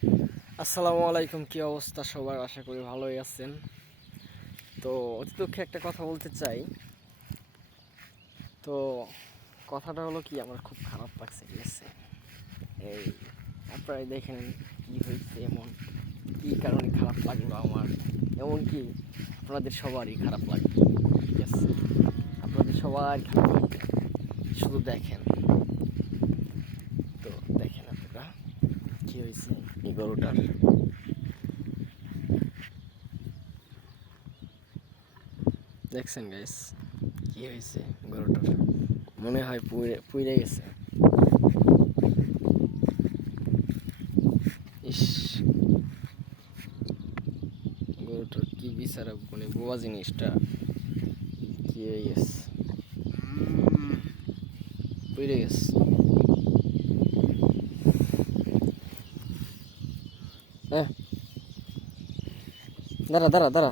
আসসালামু আলাইকুম, কি অবস্থা সবার? আশা করি ভালোই আছেন। তো অতি দুঃখে একটা কথা বলতে চাই। তো কথাটা হলো কি, আমার খুব খারাপ লাগছে, ঠিক আছে? এই আপনারা দেখেন কি হয়েছে, এমন কি কারণে খারাপ লাগলো আমার, এমনকি আপনাদের সবারই খারাপ লাগবে, ঠিক আছে? আপনাদের সবার খারাপ লাগবে, শুধু দেখেন। তো দেখেন আপনারা কি হয়েছে এই গরুটার। দেখছেন গাইস কি হয়েছে গরুটার? মনে হয় পুড়ে পুড়ে গেছে। ইস, গরুটার কি বিচারা, মানে বোবা জিনিসটা কি হয়ে গেছে, পুড়ে গেছে। হ্যাঁ, দাঁড়া দাঁড়া দাঁড়া।